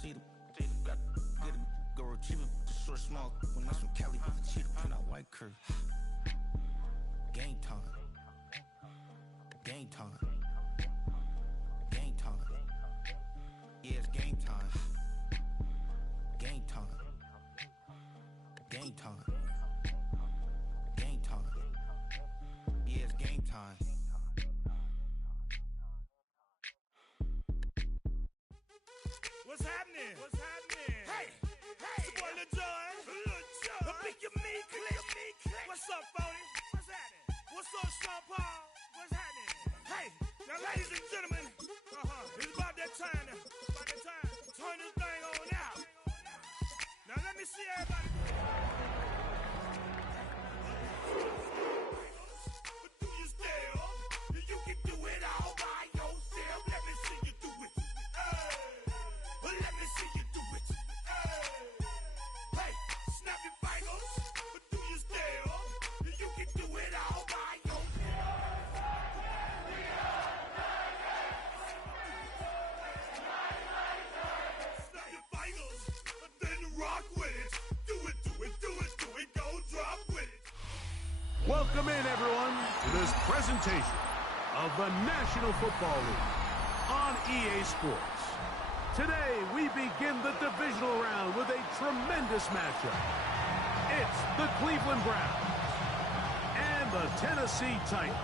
see them. Got get it, go retrieve it. Short, small, when that's from Cali with the cheetah print out white curve. Game time. Game time. Game time. Yeah, it's game time. Game time. Game time. Game time. Yeah, it's game time. What's happening? What's happening? Hey, it's your boy Lil Jon. The Pick Your Me Click. What's up, Phony? What's happening? What's up, Sean Paul? What's happening? Hey, now ladies and gentlemen, it's about that time. Turn this thing on out. Now let me see everybody. But do you still? You can do it all by yourself. Let me see you do it. Let me see you do it. Hey, snap your fingers, but do you still? You can do it all by yourself. Snap your fingers, but then rock with it. Do it, go drop with it. Welcome in, everyone, to this presentation of the National Football League on EA Sports. Today, we begin the divisional round with a tremendous matchup. It's the Cleveland Browns and the Tennessee Titans.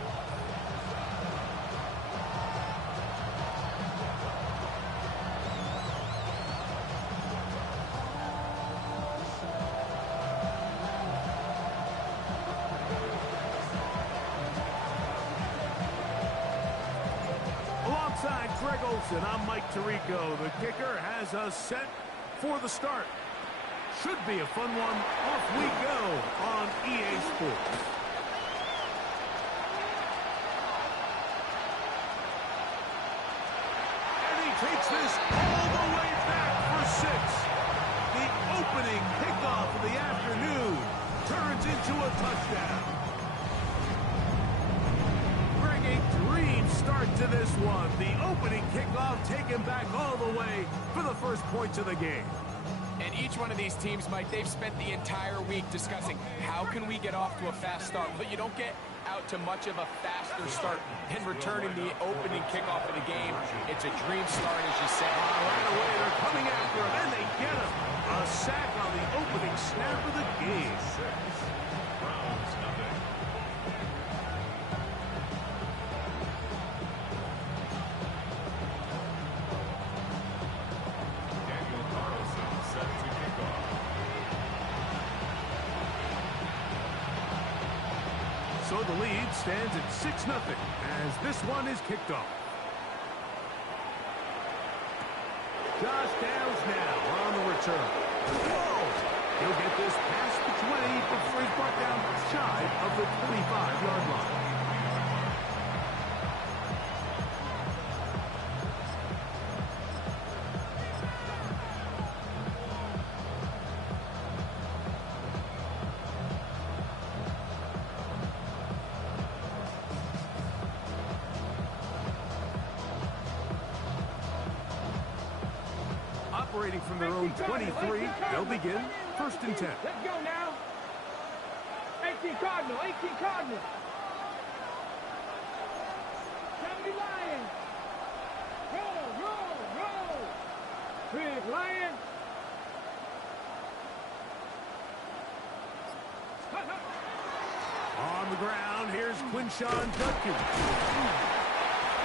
Alongside Greg Olsen, I'm Mike Tirico. The kicker has us set for the start. Should be a fun one. Off we go on EA Sports. And he takes this all the way back for 6. The opening kickoff of the afternoon turns into a touchdown. Greg, a dream start to this one. The opening kickoff taken back all the way for the first points of the game. And each one of these teams, Mike, they've spent the entire week discussing how can we get off to a fast start. But you don't get out to much of a faster start than returning the opening kickoff of the game. It's a dream start, as you said. Right away, they're coming after him, and they get him. A sack on the opening snap of the game. Browns nothing. So the lead stands at 6-0 as this one is kicked off. Josh Downs now on the return. Whoa! He'll get this past the 20 before he's brought down shy of the 25-yard line. Operating from their own 23, they'll begin 1st and 10. Let's go now. 18 Cardinal. 70 Lions. Roll. Big Lion. On the ground, here's Quinshawn Judkins.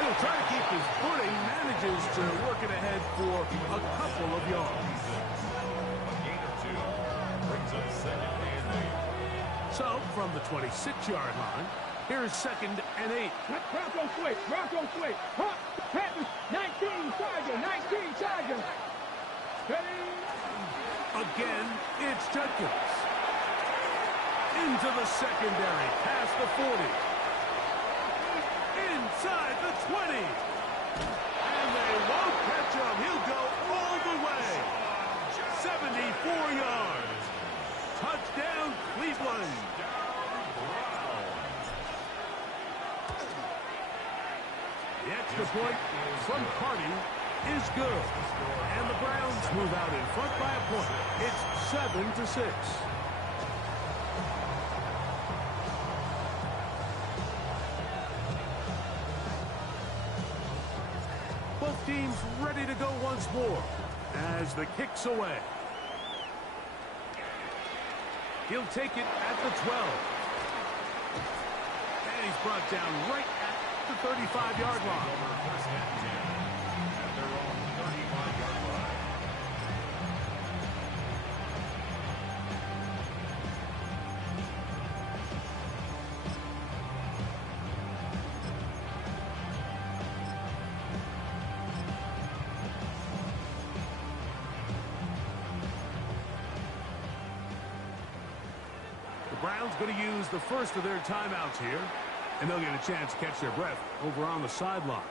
He'll try to keep his footing, manages to work it ahead for a couple of yards. A gain or 2 brings up 2nd and 8. So, from the 26-yard line, here's 2nd and 8. Bronco switch. Huh. Panthers, 19 Chargers. Ready? Again, it's Judkins. Into the secondary, past the 40. Inside the 20. And they won't catch him. He'll go all the way. 74 yards. Touchdown, Cleveland. The extra point from Carty is good. And the Browns move out in front by a point. It's 7-6. Both teams ready to go once more as the kick's away. He'll take it at the 12. And he's brought down right at the 35-yard line. First and 10 at their own 35-yard line. The Browns going to use the first of their timeouts here, and they'll get a chance to catch their breath over on the sideline.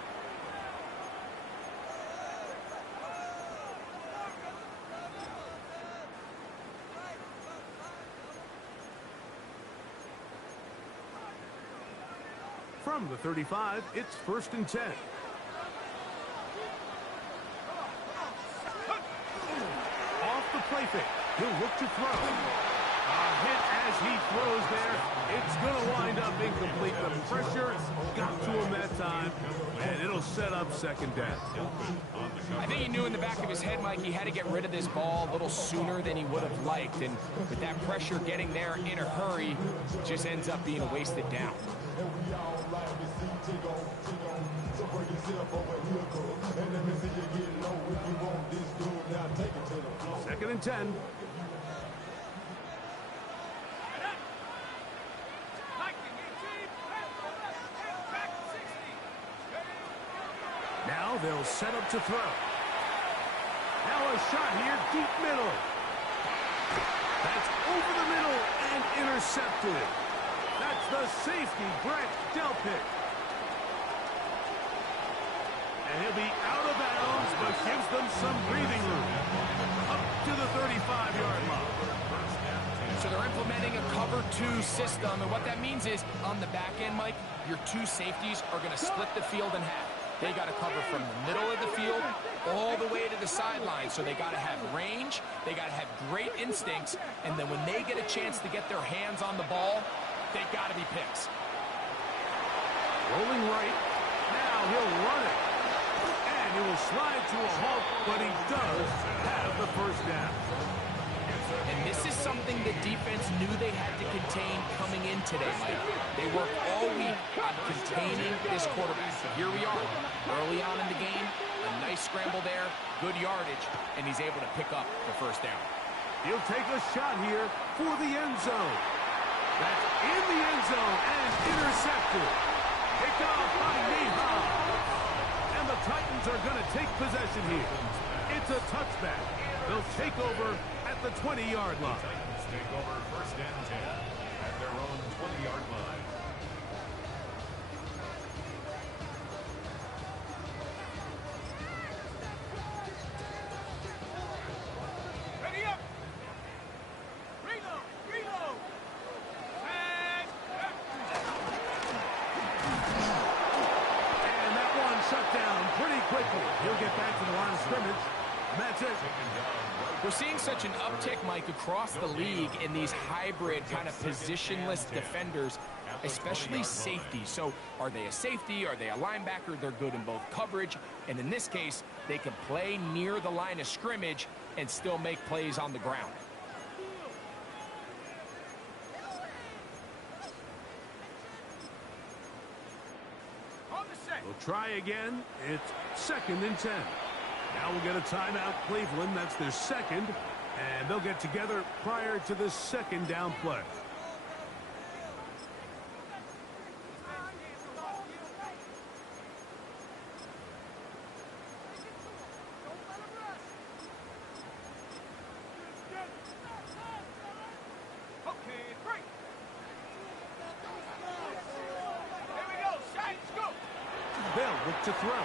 From the 35, it's 1st and 10. Off the play fake. He'll look to throw. A hit as he throws there. It's going to wind up incomplete. The pressure got to him that time, and it'll set up 2nd down. I think he knew in the back of his head, Mike, he had to get rid of this ball a little sooner than he would have liked. And with that pressure getting there in a hurry, it just ends up being a wasted down. 2nd and 10. Now they'll set up to throw. Now a shot here, deep middle. That's over the middle and intercepted. That's the safety, Brett Delpit. And he'll be out of bounds, but gives them some breathing room. Up to the 35-yard line. So they're implementing a cover 2 system, and what that means is on the back end, Mike, your 2 safeties are going to split the field in half. They got to cover from the middle of the field all the way to the sideline. So they got to have range, they got to have great instincts, and then when they get a chance to get their hands on the ball, they got to be picks. Rolling right. Now he'll run it. And he will slide to a halt, but he does have the 1st down. And this is something the defense knew they had to contain coming in today, Mike. They worked all week on containing this quarterback. So here we are, early on in the game, a nice scramble there, good yardage, and he's able to pick up the 1st down. He'll take a shot here for the end zone. That's in the end zone and intercepted. Picked off by Nihal. And the Titans are going to take possession here. It's a touchback. They'll take over at the 20-yard line. Titans take over 1st and 10 at their own 20-yard line. Ready up. Reload. Reload. And that one shut down pretty quickly. He'll get back to the line of scrimmage. And that's it. We're seeing such an uptick, Mike, across the league in these hybrid kind of positionless defenders, especially safety. So are they a safety? Are they a linebacker? They're good in both coverage. And in this case, they can play near the line of scrimmage and still make plays on the ground. We'll try again. It's 2nd and 10. Now we'll get a timeout, Cleveland. That's their 2nd. And they'll get together prior to the 2nd down play. They'll look to throw.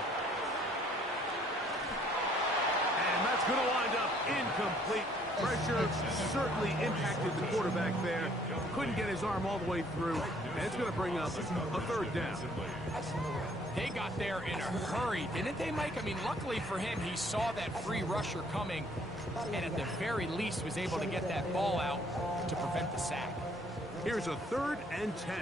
And that's going to wind up incomplete. Pressure certainly impacted the quarterback there. Couldn't get his arm all the way through. And it's going to bring up a 3rd down. They got there in a hurry, didn't they, Mike? I mean, luckily for him, he saw that free rusher coming and at the very least was able to get that ball out to prevent the sack. Here's a 3rd and 10.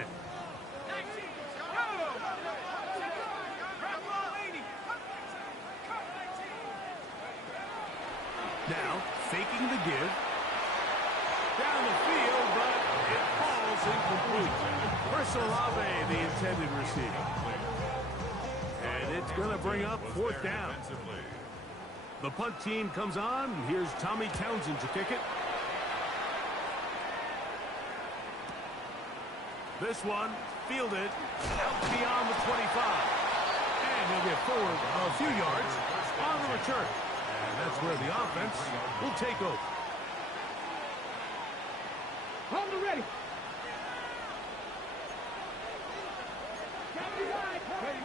Now, faking the give. Down the field, but it falls incomplete. Chris Olave, the intended receiver. And it's going to bring up 4th down. The punt team comes on. Here's Tommy Townsend to kick it. This one fielded out beyond the 25. And he'll get forward a few yards on the return. And that's where the offense will take over. Hold it ready.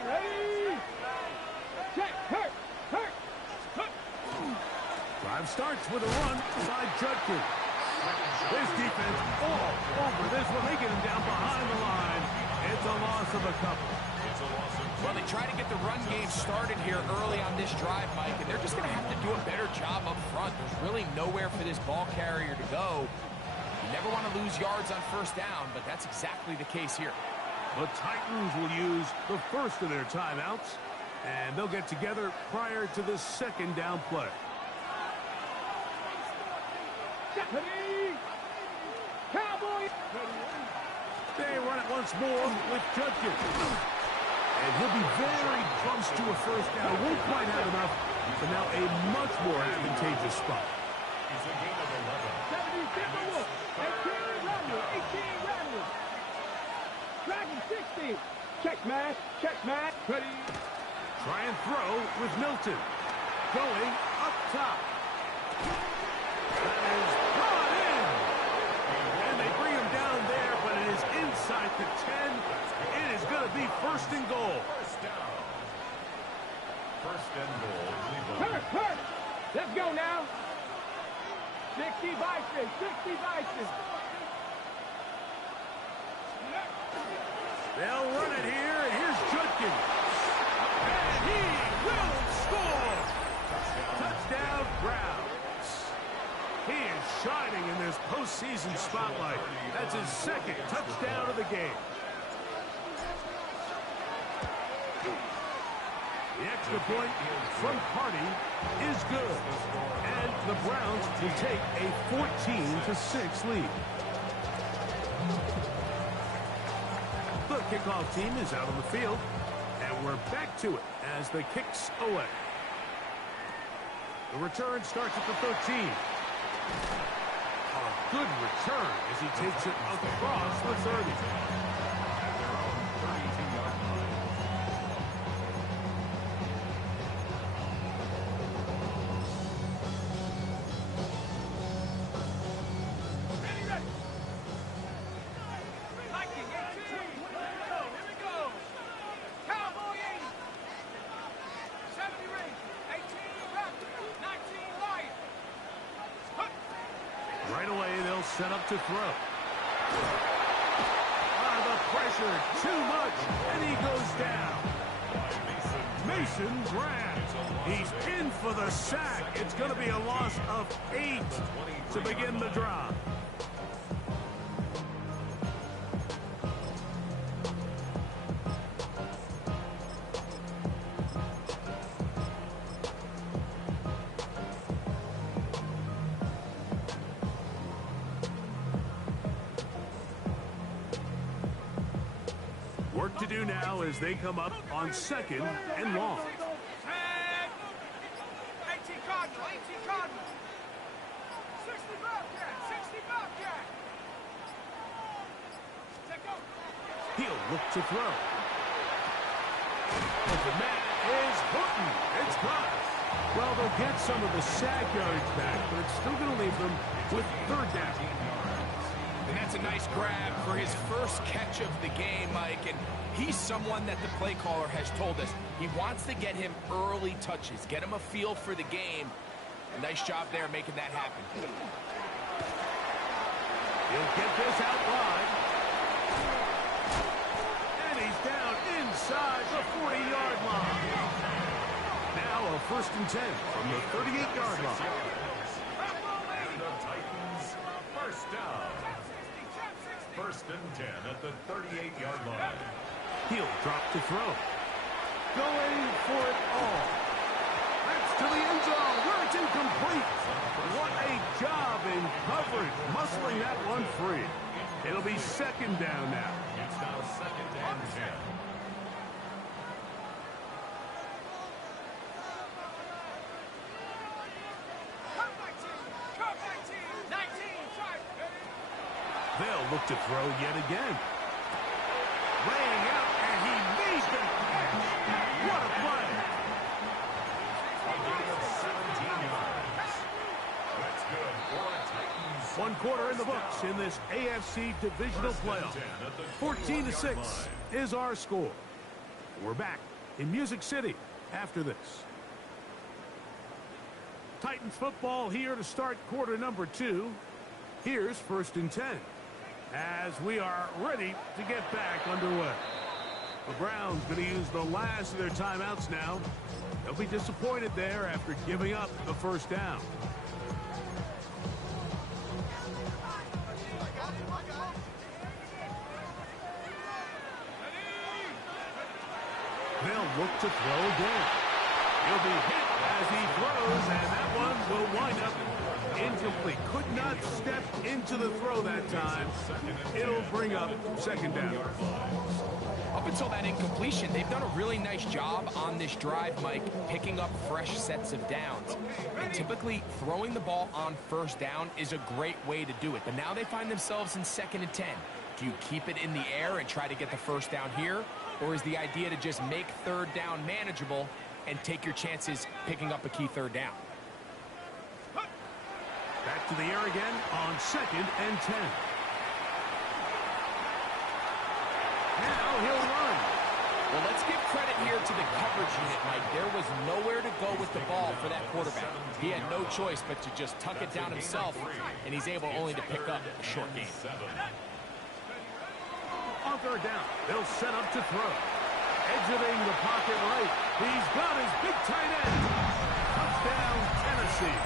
Ready. Check. Hurt. Drive starts with a run by Judkins. This defense all over this one. They get him down behind the line. It's a loss of a couple. Well, they try to get the run game started here early on this drive, Mike, and they're just going to have to do a better job up front. There's really nowhere for this ball carrier to go. You never want to lose yards on 1st down, but that's exactly the case here. The Titans will use the first of their timeouts, and they'll get together prior to the 2nd down play. Cowboys. They run it once more with Judkins. And he'll be very close to a 1st down. Won't quite have enough, but now a much more advantageous spot. It's a gain of 11. 18 Radley. Dragon 60. Check smash. Ready. Try and throw with Milton. Going up top. That is brought in. And they bring him down there, but it is inside the 10. It is going to be 1st and goal. 1st down. 1st and goal. Hurt. Let's go now. 60 Bison. They'll run it here, and here's Judkins. And he will score! Touchdown, Browns. He is shining in this postseason spotlight. That's his 2nd touchdown of the game. The extra point from Party is good. And the Browns will take a 14-6 lead. The kickoff team is out on the field, and we're back to it as the kicks away. The return starts at the 13. A good return as he takes it across the 30. Set up to throw. The pressure, too much, and he goes down. Mason Graham. He's in for the sack. It's going to be a loss of 8 to begin the drive. Work to do now as they come up on 2nd and long. 18 Cardinal. 60 Bobcat. He'll look to throw. But the man is Horton. It's caught. Well, they'll get some of the sack yards back, but it's still going to leave them with 3rd down. And that's a nice grab for his first catch of the game, Mike. And he's someone that the play caller has told us he wants to get him early touches, get him a feel for the game. A nice job there making that happen. He'll get this out wide. And he's down inside the 40-yard first and 10 from the 38-yard line. And the Titans, first down. First and 10 at the 38-yard line. He'll drop to throw. Going for it all. That's to the end zone where it's incomplete. What a job in coverage, muscling that one free. It'll be second down now. It's now second and 10. They'll look to throw yet again. Laying out, and he made the catch. What a play. A gain of 17 yards. That's good for a Titans. One quarter in the books in this AFC Divisional playoff. 14-6 is our score. We're back in Music City after this. Titans football here to start quarter number 2. Here's first and 10 as we are ready to get back underway. The Browns going to use the last of their timeouts now. They'll be disappointed there after giving up the first down. They'll look to throw again. He'll be hit as he throws, and that one will wind up incomplete. Could not step into the throw that time. It'll bring up second down. Up until that incompletion, they've done a really nice job on this drive, Mike, picking up fresh sets of downs. And typically, throwing the ball on first down is a great way to do it. But now they find themselves in second and 10. Do you keep it in the air and try to get the first down here? Or is the idea to just make third down manageable and take your chances picking up a key third down? Back to the air again on second and 10. Now he'll run. Well, let's give credit here to the coverage unit, Mike. There was nowhere to go with the ball for that quarterback. He had no choice but to just tuck it down himself, and he's able only to pick up a short gain. On third down, they'll set up to throw. Exiting the pocket right. He's got his big tight end. Touchdown, Tennessee.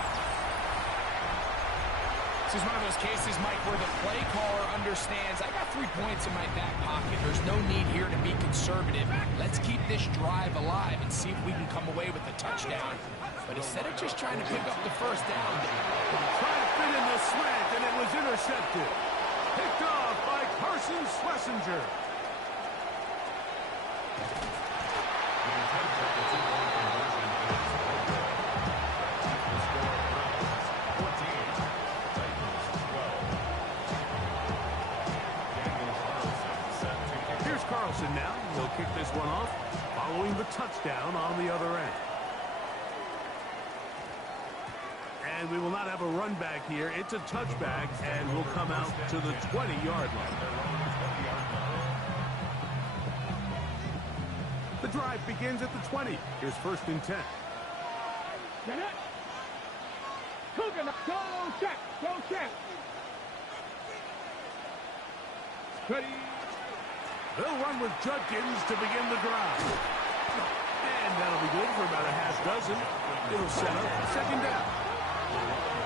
This is one of those cases, Mike, where the play caller understands, I got 3 points in my back pocket. There's no need here to be conservative. Let's keep this drive alive and see if we can come away with a touchdown. But instead of just trying to pick up the first down, Tried to fit in the slant, and it was intercepted. Picked off by Carson Schlesinger. Here's Carlson now. He'll kick this one off, following the touchdown on the other end. And we will not have a run back here. It's a touchback, and will come out to the 20-yard line. The drive begins at the 20. Here's first and 10. Go check. Ready. They'll run with Judkins to begin the drive. And that'll be good for about a half dozen. It'll set up second down.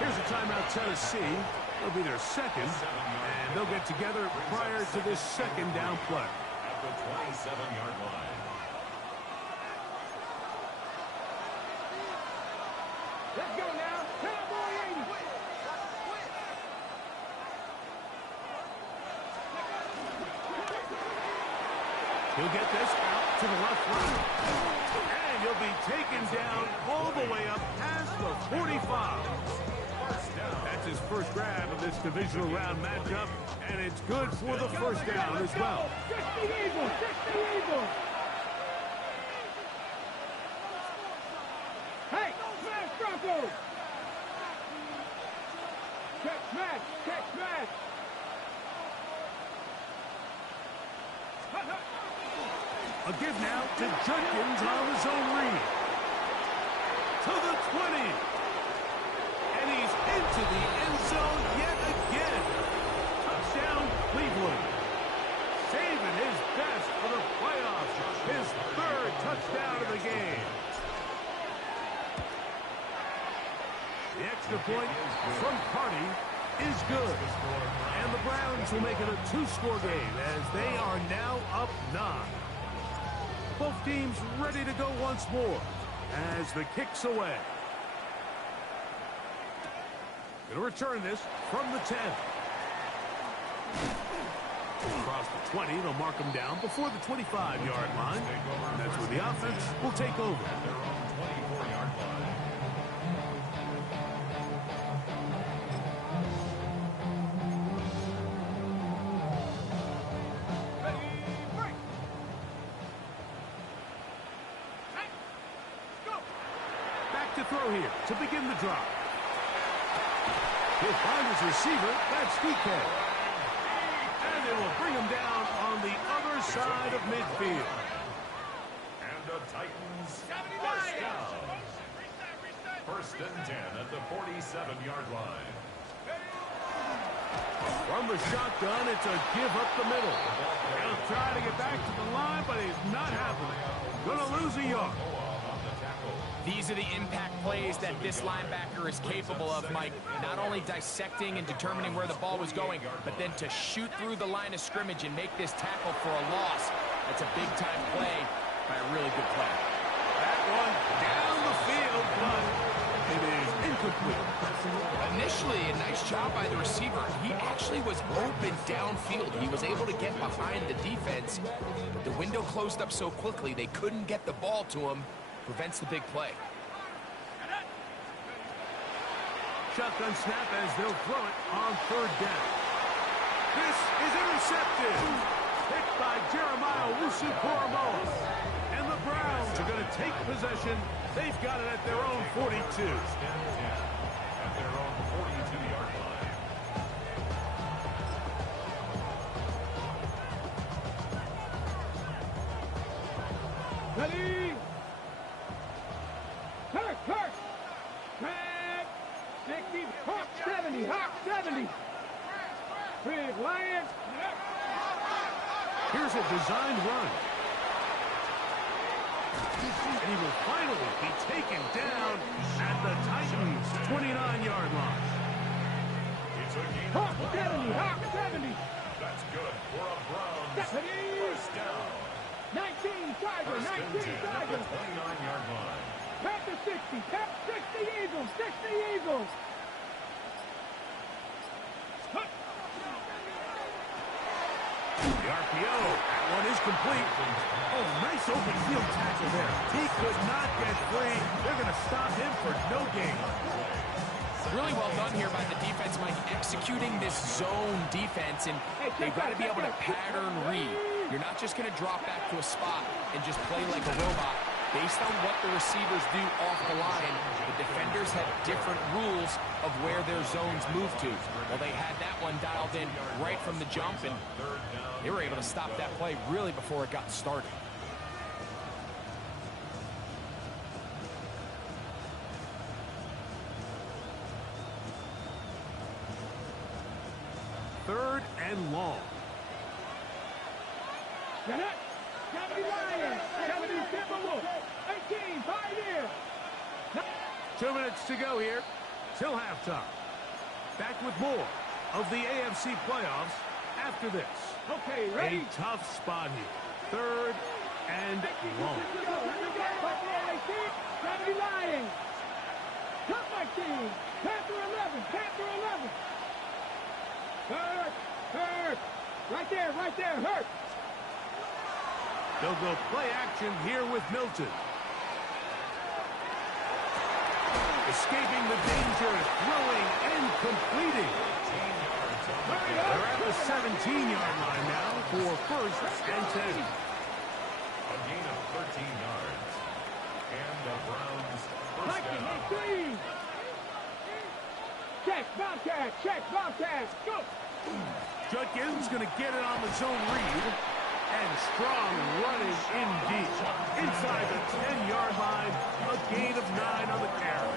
Here's a timeout, Tennessee. It'll be their second, and they'll get together prior to this second down play. At the 27-yard line. Let's go now. Cowboy 80. He'll get this out to the left line. And he'll be taken down all the way up past the 45. That's his first grab of this divisional round matchup, and it's good for the first down as well. 60 Eagles. Hey, smash Broncos. Check smash. A give now to Judkins on his own read. To the 20. And he's into the end zone yet again. Touchdown, Cleveland. Saving his best for the playoffs. His third touchdown of the game. extra point from Carty is good. And the Browns will make it a two-score game as they are now up 9. Both teams ready to go once more as the kick's away. Going to return this from the 10. Across the 20, they'll mark them down before the 25-yard line. And that's where the offense will take over. Their own 24-yard line. Back to throw here to begin the drive. He'll find his receiver. That's DK. And they will bring him down on the other side of midfield. And the Titans first down. First and 10 at the 47-yard line. From the shotgun, it's a give up the middle. He'll try to get back to the line, but he's not happening. Gonna lose a yard. These are the impact plays that this linebacker is capable of, Mike. Not only dissecting and determining where the ball was going, but then to shoot through the line of scrimmage and make this tackle for a loss. That's a big-time play by a really good player. That one down the field, but it is incomplete. Initially, a nice job by the receiver. He actually was open downfield. He was able to get behind the defense, but the window closed up so quickly they couldn't get the ball to him. Prevents the big play. Shotgun snap as they'll throw it on third down. This is intercepted. Picked by Jeremiah Wusu-Koromoa. And the Browns are going to take possession. They've got it at their own 42. At their own 42-yard line. Ready? Hurt! Back! 60, Hawk 70! Big Lion! Here's a designed run. And he will finally be taken down at the Titans' 29-yard line. It's a gain Hawk of 70! That's good for a Browns first down. 19 Tiger! First and 10 at the 19 Tiger! 29-yard line. Panther 60! 60 Eagles! 60 Eagles! The RPO. That one is complete. Oh, nice open field tackle there. He could not get free. They're going to stop him for no gain. Really well done here by the defense, Mike, executing this zone defense, and they've got to be able to pattern read. You're not just going to drop back to a spot and just play like a robot. Based on what the receivers do off the line, the defenders have different rules of where their zones move to. Well, they had that one dialed in right from the jump, and they were able to stop that play really before it got started. Third and long. Get it! 70 Lions! 70 Timberwolves! 18 Pioneer! 2 minutes to go here till halftime. Back with more of the AFC playoffs after this. Okay, ready? A tough spot here. Third and long. 70 Lions! Come my team! Panther 11! Panther 11! Hurt! Right there, hurt! They'll go play action here with Milton. Escaping the danger, throwing and completing. They're at the 17-yard line now for first and 10. A gain of 13 yards. And the Browns first down. Check, Bobcat, go! Judkins going to get it on the zone read. And strong running in deep. Inside the 10-yard line, a gain of 9 on the carry.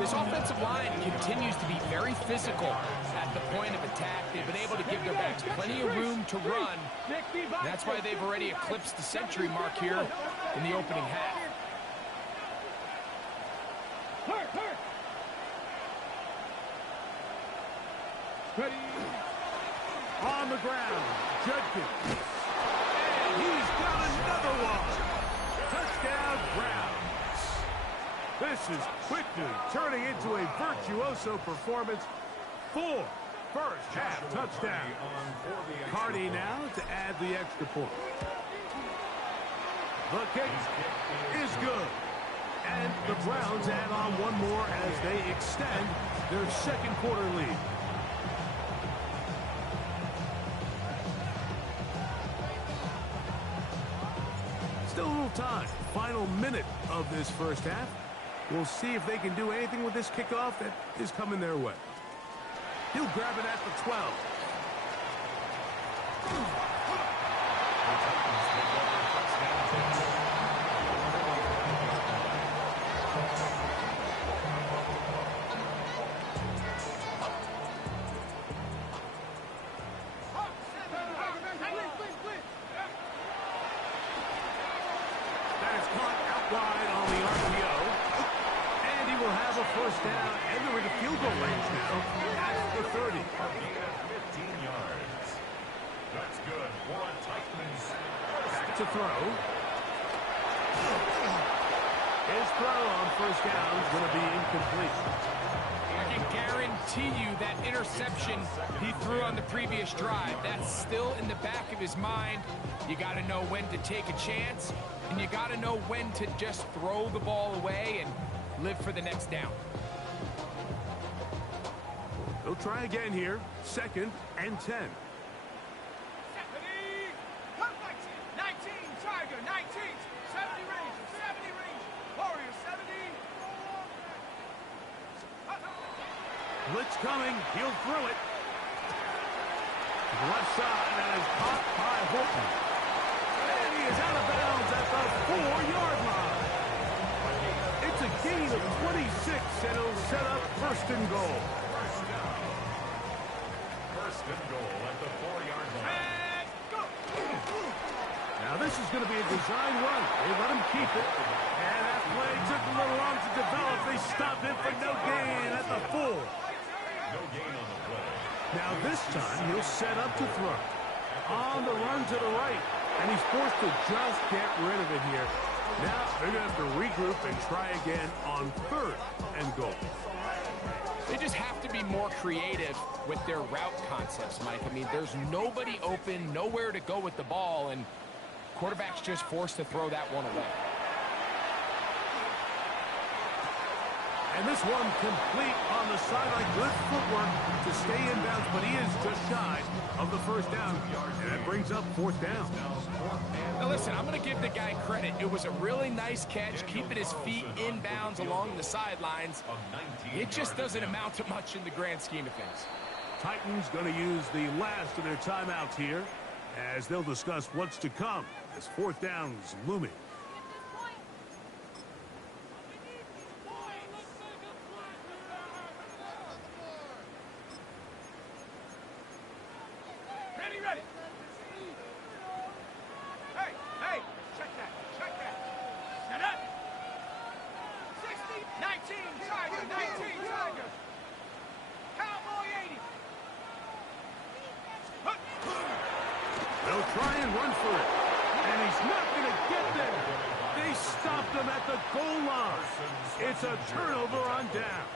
This offensive line continues to be very physical at the point of attack. They've been able to give their backs plenty of room to run. That's why they've already eclipsed the century mark here in the opening half. Hurt! Ready. On the ground, Judkins. And he's got another one. Touchdown, Browns. This is quickly turning into a virtuoso performance. 4 first-half touchdowns. Cardi now to add the extra point. The kick is good. And the Browns add on one more as they extend their second quarter lead. Still a little time. Final minute of this first half. We'll see if they can do anything with this kickoff that is coming their way. He'll grab it at the 12. That's caught out wide on the RPO. And he will have a first down, and they're in the field goal range now at the 30. 15 yards. That's good for a Titans. Back to throw. His throw on first down is going to be incomplete. I can guarantee you that interception he threw on the previous drive, that's still in the back of his mind. You got to know when to take a chance, and you got to know when to just throw the ball away and live for the next down. They'll try again here. 2nd and 10. 19, Tiger, 19, 70 Rangers, 70 Rangers, Warriors, 70. Blitz coming. He'll throw it. To the left side, and is caught by Horton. And he is out of bounds at the 4-yard line. It's a gain of 26, and it'll set up 1st and goal. First and goal at the 4-yard line. Now this is going to be a design run. They let him keep it. And that play took a little long to develop. They stopped it for no gain at the 4. No gain on the play. Now this time he'll set up to throw. On the run to the right. And he's forced to just get rid of it here. Now they're going to have to regroup and try again on 3rd and goal. They just have to be more creative with their route concepts, Mike. I mean, there's nobody open, nowhere to go with the ball, and quarterback's just forced to throw that one away. And this one complete on the sideline. Good footwork to stay in bounds, but he is just shy of the first down. And that brings up 4th down. Now listen, I'm going to give the guy credit. It was a really nice catch, keeping his feet in bounds along the sidelines. It just doesn't amount to much in the grand scheme of things. Titans going to use the last of their timeouts here as they'll discuss what's to come as 4th down is looming. Ready. Hey, check that. Set up. 60, 19, Tiger, 19, Tiger. Cowboy 80. They'll try and run for it. And he's not going to get there. They stopped him at the goal line. It's a turnover on downs.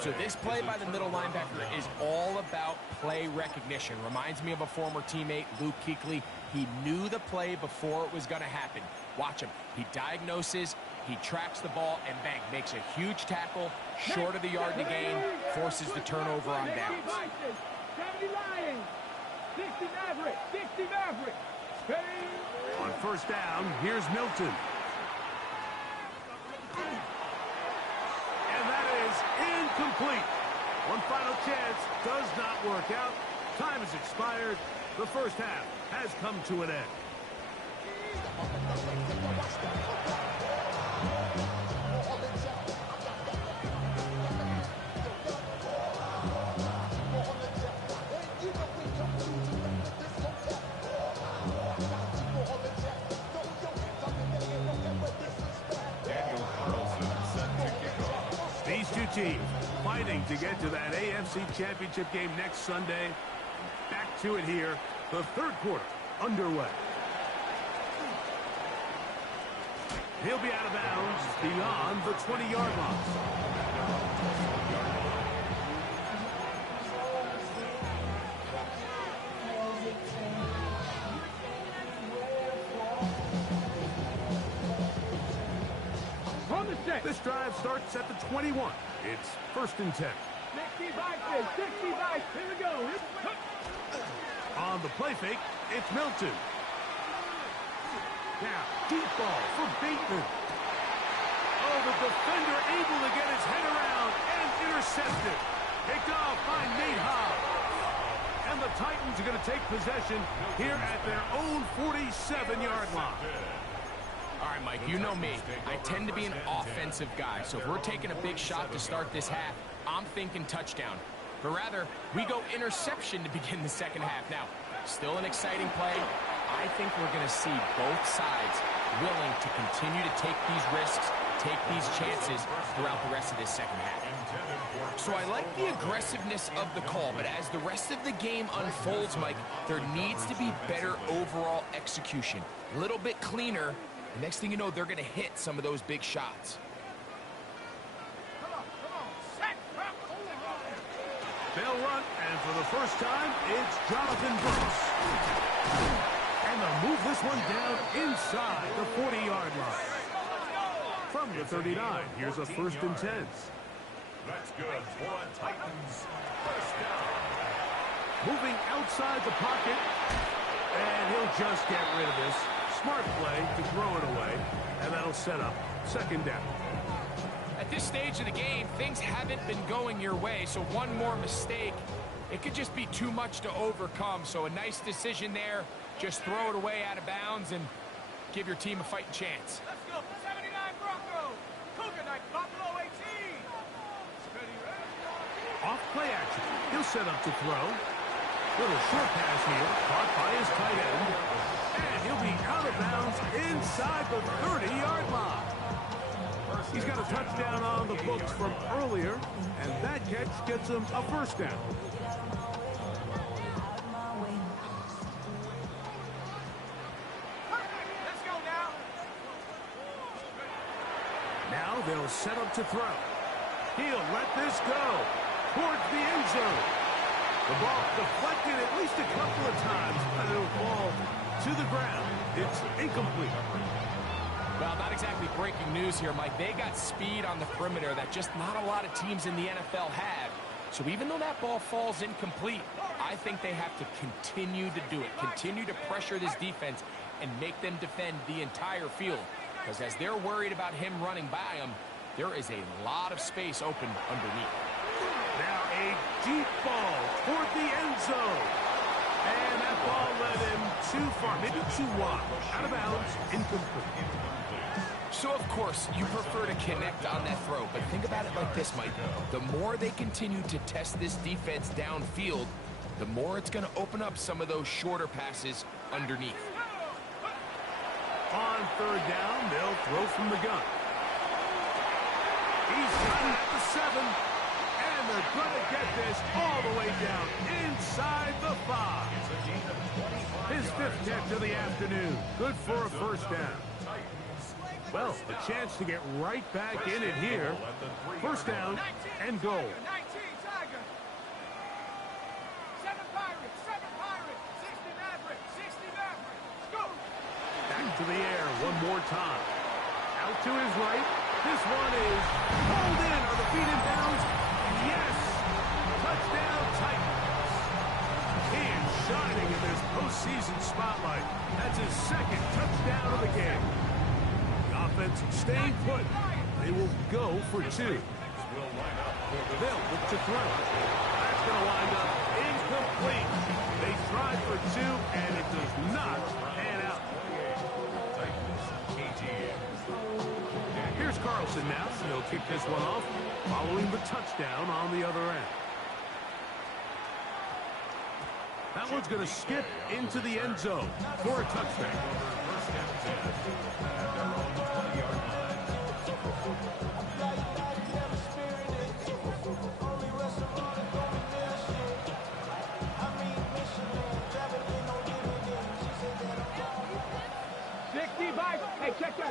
So this play by the middle linebacker is all about play recognition. Reminds me of a former teammate, Luke Kuechly. He knew the play before it was going to happen. Watch him. He diagnoses, he tracks the ball, and bang, makes a huge tackle, short of the yard to gain, forces the turnover on downs. 70 Lions, 60 Maverick. On first down, here's Milton. And that is incomplete. One final chance does not work out. Time has expired. The first half has come to an end. These two teams fighting to get to that AFC Championship game next Sunday. Back to it here. The third quarter underway. He'll be out of bounds beyond the 20-yard line. This drive starts at the 21. It's 1st and 10. 60 by 60 by. Here we go. On the play fake, it's Milton. Now, deep ball for Bateman. Oh, the defender able to get his head around and intercepted. Picked off by Nate Hobbs. And the Titans are going to take possession here at their own 47-yard line. All right, Mike, you know me. I tend to be an offensive guy, so if we're taking a big shot to start this half, I'm thinking touchdown. But rather, we go interception to begin the second half. Now, still an exciting play. I think we're going to see both sides willing to continue to take these risks, take these chances throughout the rest of this second half. So I like the aggressiveness of the call, but as the rest of the game unfolds, Mike, there needs to be better overall execution. A little bit cleaner. The next thing you know, they're going to hit some of those big shots. They'll run, and for the first time, it's Jonathan Brooks. And they'll move this one down inside the 40-yard line. From the 39, here's a 1st and 10. That's good for a Titans first down. Moving outside the pocket, and he'll just get rid of this. Smart play to throw it away, and that'll set up 2nd down. At this stage of the game, things haven't been going your way, so one more mistake, it could just be too much to overcome. So a nice decision there. Just throw it away out of bounds and give your team a fighting chance. Let's go. 79 Broncos. Cougar Knight, Buffalo 18. Off play action. He'll set up to throw. Little short pass here, caught by his tight end. And he'll be out of bounds inside the 30-yard line. He's got a touchdown on the books from earlier, and that catch gets him a 1st down. Let's go now. Now they'll set up to throw. He'll let this go towards the end zone. The ball deflected at least a couple of times, and it'll fall to the ground. It's incomplete. Well, not exactly breaking news here, Mike. They got speed on the perimeter that just not a lot of teams in the NFL have. So even though that ball falls incomplete, I think they have to continue to do it, continue to pressure this defense and make them defend the entire field. Because as they're worried about him running by them, there is a lot of space open underneath. Now a deep ball toward the end zone. And that ball led him too far, maybe too wide. Out of bounds, incomplete. So, of course, you prefer to connect on that throw, but think about it like this, Mike. The more they continue to test this defense downfield, the more it's going to open up some of those shorter passes underneath. On 3rd down, they'll throw from the gun. He's got it at the 7, and they're going to get this all the way down inside the 5. His 5th catch of the afternoon. Good for a 1st down. Well, a chance to get right back in it here. 1st down and goal. 19 Tiger. 7 Pirates. 60 Maverick. 60 Maverick. Go. Back to the air one more time. Out to his right. This one is pulled in. Are the feet in bounds? Yes. Touchdown Titans. He is shining in this postseason spotlight. That's his 2nd touchdown of the game. Offense staying put. They will go for 2. They'll look to throw. That's going to wind up incomplete. They tried for 2, and it does not pan out. Here's Carlson now. He'll kick this one off following the touchdown on the other end. That one's going to skip into the end zone for a touchdown.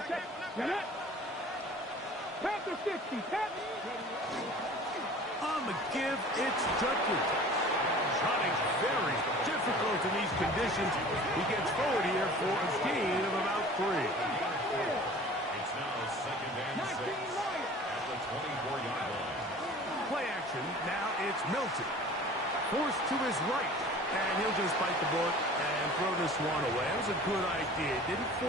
Set. Get it. Past the 60. Tap. On the give, it's Judkins. Running very difficult in these conditions. He gets forward here for a gain of about 3. It's now 2nd and 6 at the 24-yard line. Play action. Now it's Milton. Forced to his right. And he'll just bite the bullet and throw this one away. That was a good idea. Didn't